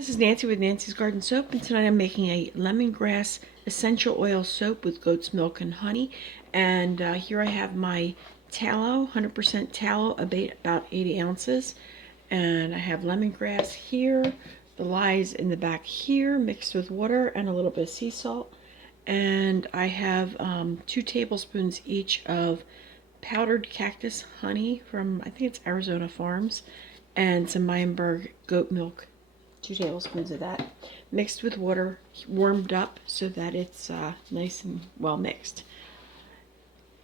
This is Nancy with Nancy's Garden Soap, and tonight I'm making a lemongrass essential oil soap with goat's milk and honey. And here I have my tallow, 100% tallow, about 80 ounces. And I have lemongrass here, the lies in the back here, mixed with water and a little bit of sea salt. And I have 2 tablespoons each of powdered cactus honey from, I think it's Arizona Farms, and some Meyenberg goat milk. 2 tablespoons of that mixed with water, warmed up so that it's nice and well mixed.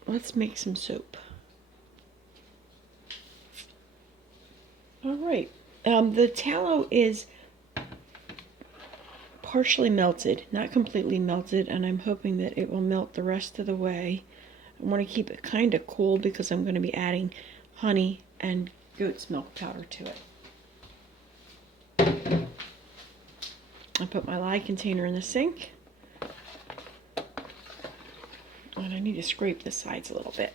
Let's make some soap. All right, the tallow is partially melted, not completely melted, and I'm hoping that it will melt the rest of the way. I want to keep it kind of cool because I'm going to be adding honey and goat's milk powder to it. I put my lye container in the sink, and I need to scrape the sides a little bit.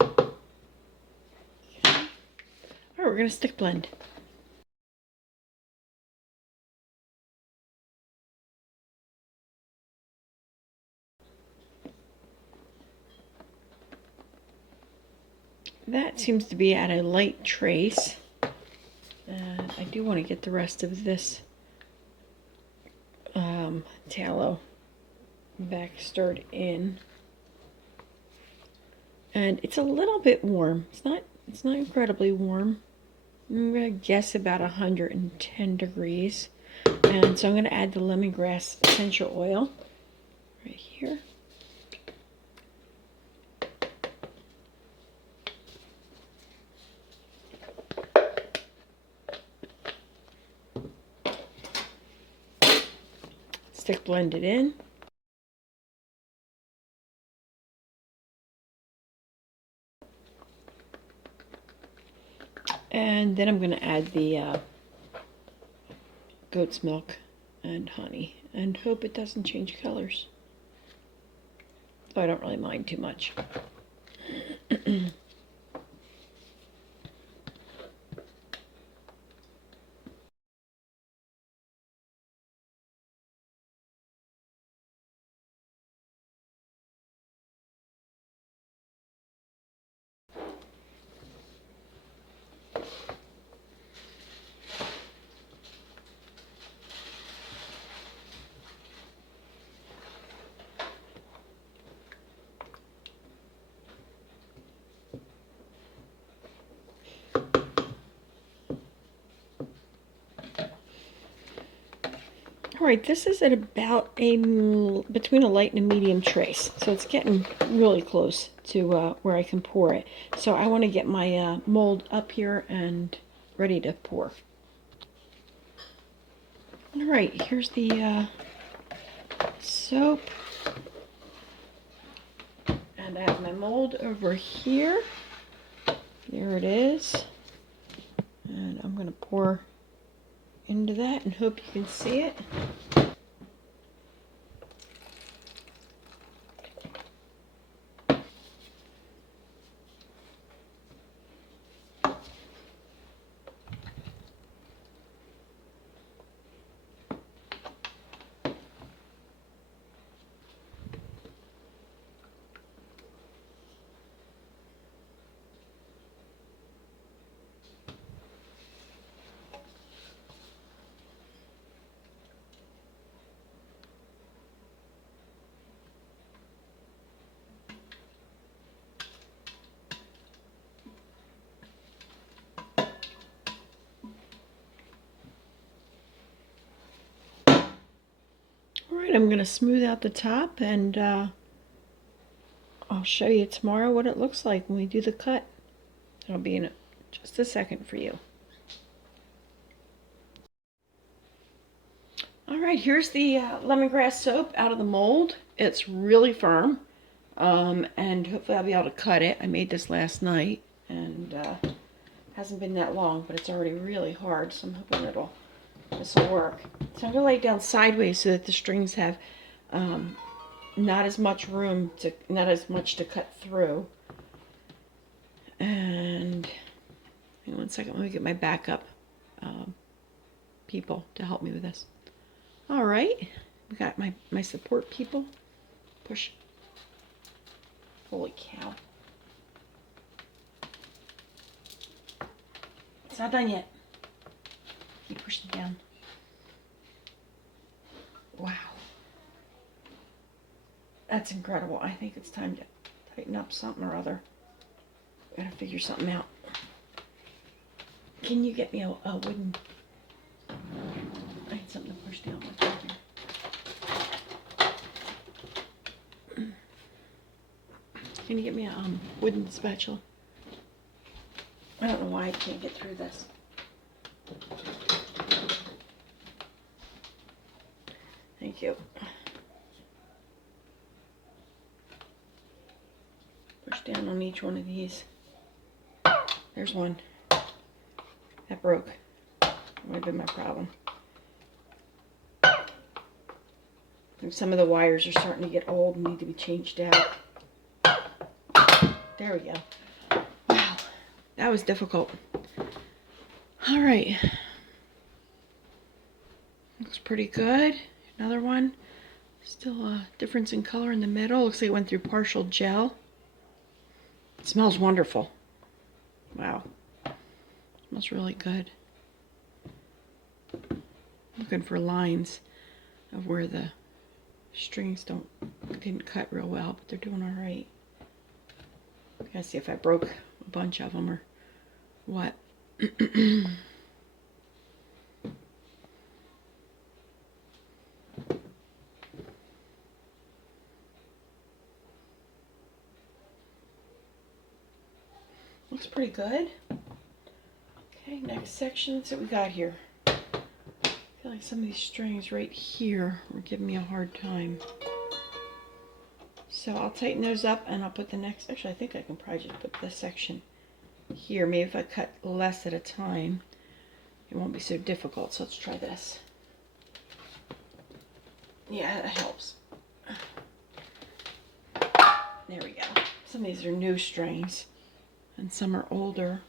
Okay. All right, we're going to stick blend. That seems to be at a light trace. I do want to get the rest of this tallow back stirred in. And it's a little bit warm. It's not incredibly warm. I'm going to guess about 110 degrees. And so I'm going to add the lemongrass essential oil right here. Stick blend it in. And then I'm going to add the goat's milk and honey and hope it doesn't change colors. Though I don't really mind too much. All right, this is at about between a light and a medium trace, so it's getting really close to where I can pour it. So I want to get my mold up here and ready to pour. All right, here's the soap, and I have my mold over here. There it is, and I'm going to pour into that and hope you can see it. Alright, I'm going to smooth out the top, and I'll show you tomorrow what it looks like when we do the cut. It'll be in just a second for you. Alright, here's the lemongrass soap out of the mold. It's really firm, and hopefully I'll be able to cut it. I made this last night, and hasn't been that long, but it's already really hard, so I'm hoping this will work. So I'm going to lay it down sideways so that the strings have not as much to cut through. And hang on one second, let me get my backup people to help me with this. All right, we got my support people. Push. Holy cow. It's not done yet. Keep pushing down. Wow. That's incredible. I think it's time to tighten up something or other. Gotta figure something out. Can you get me a wooden... I need something to push down with right here. Can you get me a wooden spatula? I don't know why I can't get through this. Thank you. Push down on each one of these. There's one. That broke. That would have been my problem. And some of the wires are starting to get old and need to be changed out. There we go. Wow. That was difficult. All right. Looks pretty good. Another one. Still a difference in color in the middle. Looks like it went through partial gel. It smells wonderful. Wow. Smells really good. Looking for lines of where the strings didn't cut real well, but they're doing all right. Gotta see if I broke a bunch of them or what. Looks pretty good. Okay, next section. Let's see what we got here. I feel like some of these strings right here are giving me a hard time. So I'll tighten those up and I'll put the next, actually I think I can probably just put this section here. Maybe if I cut less at a time, it won't be so difficult. So let's try this. Yeah, that helps. There we go. Some of these are new strings and some are older.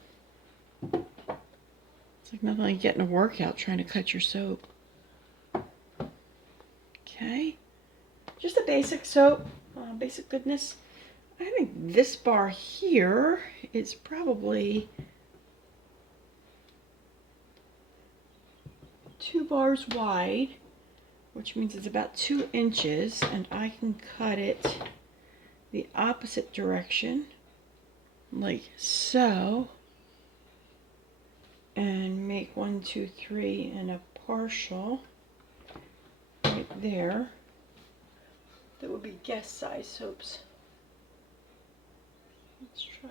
It's like nothing like getting a workout trying to cut your soap. Okay. Just a basic soap. Basic goodness. I think this bar here is probably 2 bars wide, which means it's about 2 inches, and I can cut it the opposite direction, like so, and make 1, 2, 3 and a partial right there. That would be guest size soaps. Let's try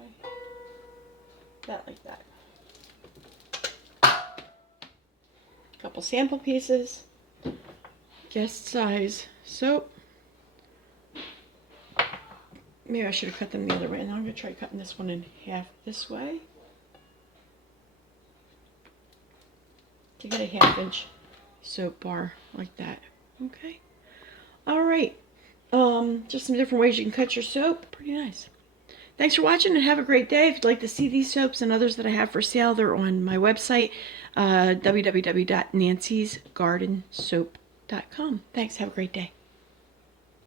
that like that. Couple sample pieces. Guest size soap. Maybe I should have cut them the other way. Now I'm going to try cutting this one in half this way to get a 1/2 inch soap bar like that. Okay. All right. Just some different ways you can cut your soap. Pretty nice. Thanks for watching and have a great day. If you'd like to see these soaps and others that I have for sale, they're on my website, www.nancysgardensoap.com. Thanks. Have a great day.